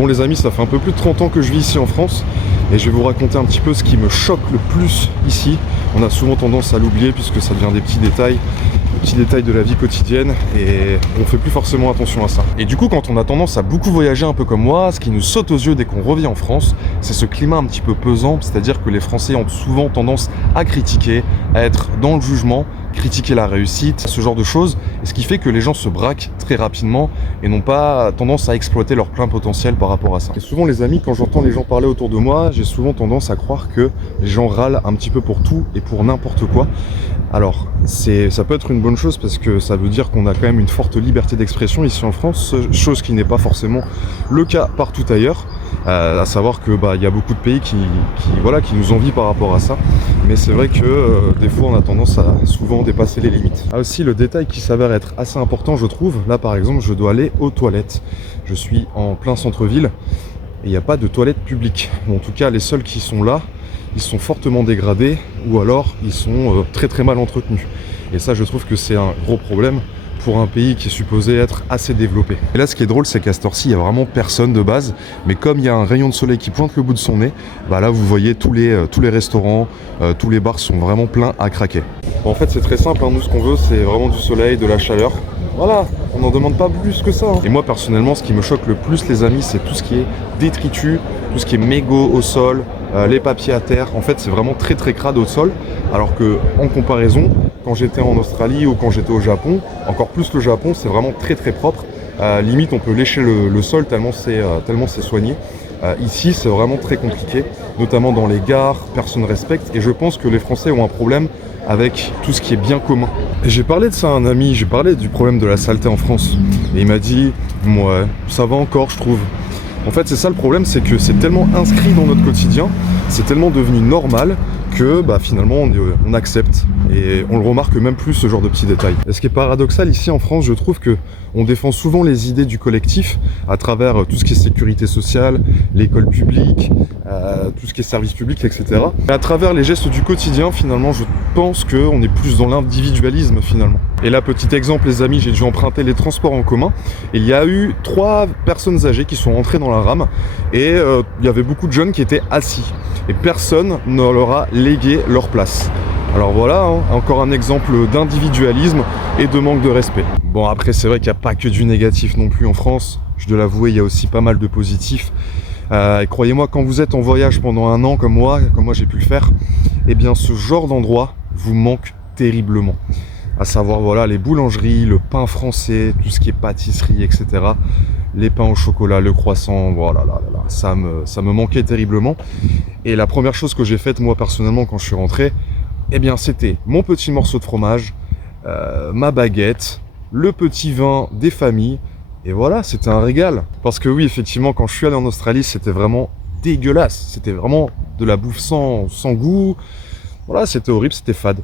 Bon les amis, ça fait un peu plus de 30 ans que je vis ici en France et je vais vous raconter un petit peu ce qui me choque le plus ici. On a souvent tendance à l'oublier puisque ça devient des petits détails de la vie quotidienne et on fait plus forcément attention à ça. Et du coup, quand on a tendance à beaucoup voyager un peu comme moi, ce qui nous saute aux yeux dès qu'on revient en France, c'est ce climat un petit peu pesant, c'est-à-dire que les Français ont souvent tendance à critiquer, à être dans le jugement, critiquer la réussite, ce genre de choses, et ce qui fait que les gens se braquent très rapidement et n'ont pas tendance à exploiter leur plein potentiel par rapport à ça. Et souvent les amis, quand j'entends les gens parler autour de moi, j'ai souvent tendance à croire que les gens râlent un petit peu pour tout et pour n'importe quoi. Alors, ça peut être une bonne chose parce que ça veut dire qu'on a quand même une forte liberté d'expression ici en France, chose qui n'est pas forcément le cas partout ailleurs. À savoir que y a beaucoup de pays qui nous envient par rapport à ça, mais c'est vrai que des fois on a tendance à souvent dépasser les limites. Ah aussi le détail qui s'avère être assez important je trouve, là par exemple je dois aller aux toilettes, je suis en plein centre-ville et il n'y a pas de toilettes publiques, ou en tout cas les seuls qui sont là, ils sont fortement dégradés ou alors ils sont très très mal entretenus. Et ça je trouve que c'est un gros problème pour un pays qui est supposé être assez développé. Et là ce qui est drôle c'est qu'à cette heure-ci il n'y a vraiment personne de base, mais comme il y a un rayon de soleil qui pointe le bout de son nez, là vous voyez tous les restaurants, tous les bars sont vraiment pleins à craquer. Bon, en fait c'est très simple, nous ce qu'on veut c'est vraiment du soleil, de la chaleur. Voilà, on n'en demande pas plus que ça. Et moi personnellement ce qui me choque le plus les amis c'est tout ce qui est détritus, tout ce qui est mégots au sol, les papiers à terre. En fait c'est vraiment très très crade au sol, alors que en comparaison, quand j'étais en Australie ou quand j'étais au Japon, encore plus le Japon, c'est vraiment très très propre. Limite on peut lécher le sol tellement c'est soigné. Ici c'est vraiment très compliqué, notamment dans les gares, personne ne respecte et je pense que les Français ont un problème avec tout ce qui est bien commun. Et j'ai parlé de ça à un ami, j'ai parlé du problème de la saleté en France et il m'a dit ouais, ça va encore je trouve. En fait c'est ça le problème, c'est que c'est tellement inscrit dans notre quotidien, c'est tellement devenu normal que finalement on accepte et on le remarque même plus ce genre de petits détails. Et ce qui est paradoxal ici en France, je trouve que on défend souvent les idées du collectif à travers tout ce qui est sécurité sociale, l'école publique, tout ce qui est service public, etc. Et à travers les gestes du quotidien, finalement, je pense qu'on est plus dans l'individualisme finalement. Et là, petit exemple les amis, j'ai dû emprunter les transports en commun. Et il y a eu 3 personnes âgées qui sont entrées dans la rame et il y avait beaucoup de jeunes qui étaient assis. Et personne ne leur a légué leur place. Alors voilà, encore un exemple d'individualisme et de manque de respect. Bon après c'est vrai qu'il n'y a pas que du négatif non plus en France, je dois l'avouer, il y a aussi pas mal de positifs. Et croyez-moi, quand vous êtes en voyage pendant un an comme moi j'ai pu le faire, eh bien ce genre d'endroit vous manque terriblement. À savoir voilà les boulangeries, le pain français, tout ce qui est pâtisserie, etc. Les pains au chocolat, le croissant, voilà, ça me manquait terriblement. Et la première chose que j'ai faite moi personnellement quand je suis rentré, eh bien c'était mon petit morceau de fromage, ma baguette, le petit vin des familles, et voilà, c'était un régal. Parce que oui, effectivement, quand je suis allé en Australie, c'était vraiment dégueulasse, c'était vraiment de la bouffe sans goût, voilà, c'était horrible, c'était fade.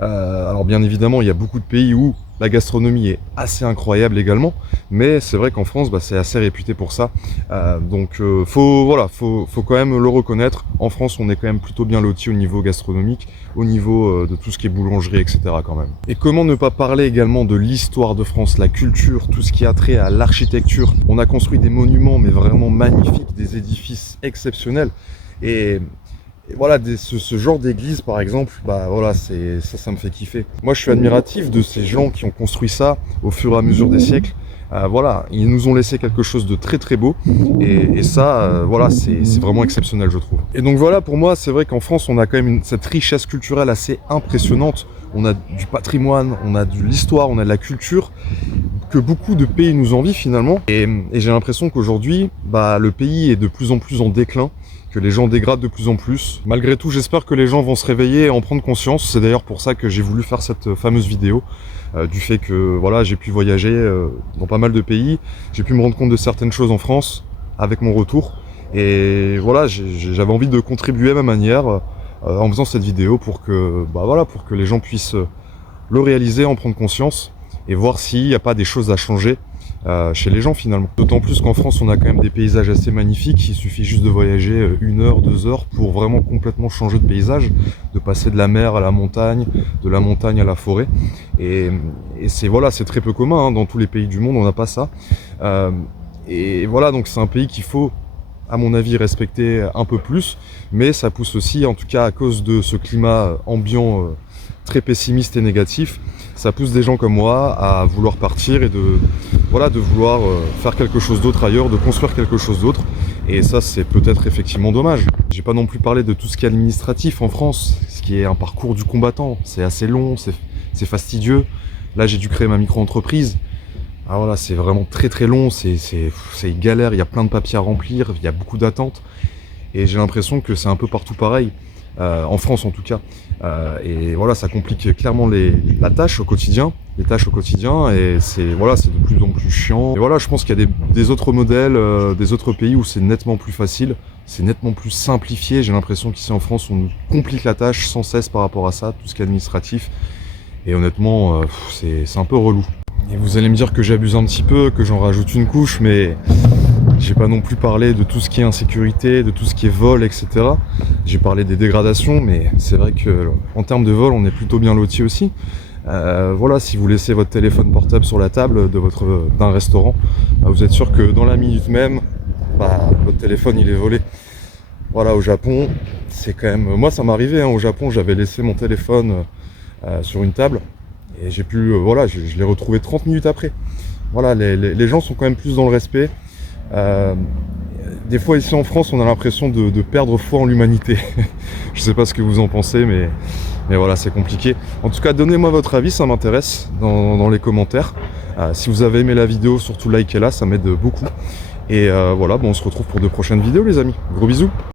Alors bien évidemment, il y a beaucoup de pays où la gastronomie est assez incroyable également, mais c'est vrai qu'en France, c'est assez réputé pour ça. Donc faut quand même le reconnaître. En France, on est quand même plutôt bien loti au niveau gastronomique, au niveau de tout ce qui est boulangerie, etc. quand même. Et comment ne pas parler également de l'histoire de France, la culture, tout ce qui a trait à l'architecture. On a construit des monuments, mais vraiment magnifiques, des édifices exceptionnels. Et voilà, ce genre d'église par exemple, voilà, ça me fait kiffer. Moi je suis admiratif de ces gens qui ont construit ça au fur et à mesure des siècles. Voilà, ils nous ont laissé quelque chose de très très beau et ça, voilà, c'est vraiment exceptionnel je trouve. Et donc voilà, pour moi c'est vrai qu'en France on a quand même cette richesse culturelle assez impressionnante. On a du patrimoine, on a de l'histoire, on a de la culture que beaucoup de pays nous envient finalement. Et j'ai l'impression qu'aujourd'hui, le pays est de plus en plus en déclin, que les gens dégradent de plus en plus. Malgré tout, j'espère que les gens vont se réveiller et en prendre conscience. C'est d'ailleurs pour ça que j'ai voulu faire cette fameuse vidéo, du fait que voilà, j'ai pu voyager dans pas mal de pays, j'ai pu me rendre compte de certaines choses en France avec mon retour. Et voilà, j'avais envie de contribuer à ma manière en faisant cette vidéo pour que, pour que les gens puissent le réaliser, en prendre conscience et voir s'il n'y a pas des choses à changer chez les gens finalement. D'autant plus qu'en France on a quand même des paysages assez magnifiques, il suffit juste de voyager 1 heure, 2 heures pour vraiment complètement changer de paysage, de passer de la mer à la montagne, de la montagne à la forêt, et c'est voilà, c'est très peu commun, dans tous les pays du monde on n'a pas ça. Et voilà, donc c'est un pays qu'il faut, à mon avis, respecter un peu plus, mais ça pousse aussi, en tout cas à cause de ce climat ambiant très pessimiste et négatif, ça pousse des gens comme moi à vouloir partir et de vouloir faire quelque chose d'autre ailleurs, de construire quelque chose d'autre. Et ça, c'est peut-être effectivement dommage. J'ai pas non plus parlé de tout ce qui est administratif en France, ce qui est un parcours du combattant. C'est assez long, c'est fastidieux. Là, j'ai dû créer ma micro-entreprise. Ah voilà, c'est vraiment très très long, c'est une galère, il y a plein de papiers à remplir, il y a beaucoup d'attentes. Et j'ai l'impression que c'est un peu partout pareil, en France en tout cas. Et voilà, ça complique clairement la tâche au quotidien, et c'est de plus en plus chiant. Et voilà, je pense qu'il y a des autres modèles, des autres pays où c'est nettement plus facile, c'est nettement plus simplifié. J'ai l'impression qu'ici en France, on nous complique la tâche sans cesse par rapport à ça, tout ce qui est administratif. Et honnêtement, c'est un peu relou. Et vous allez me dire que j'abuse un petit peu, que j'en rajoute une couche, mais j'ai pas non plus parlé de tout ce qui est insécurité, de tout ce qui est vol, etc. J'ai parlé des dégradations, mais c'est vrai que en termes de vol, on est plutôt bien loti aussi. Voilà, si vous laissez votre téléphone portable sur la table d'un restaurant, vous êtes sûr que dans la minute même, votre téléphone il est volé. Voilà, au Japon, c'est quand même... Moi, ça m'est arrivé, au Japon, j'avais laissé mon téléphone sur une table. Et j'ai pu, je l'ai retrouvé 30 minutes après. Voilà, les gens sont quand même plus dans le respect. Des fois ici en France, on a l'impression de perdre foi en l'humanité. Je sais pas ce que vous en pensez, mais voilà, c'est compliqué. En tout cas, donnez-moi votre avis, ça m'intéresse dans les commentaires. Si vous avez aimé la vidéo, surtout likez-la, ça m'aide beaucoup. Et voilà, on se retrouve pour de prochaines vidéos les amis. Gros bisous.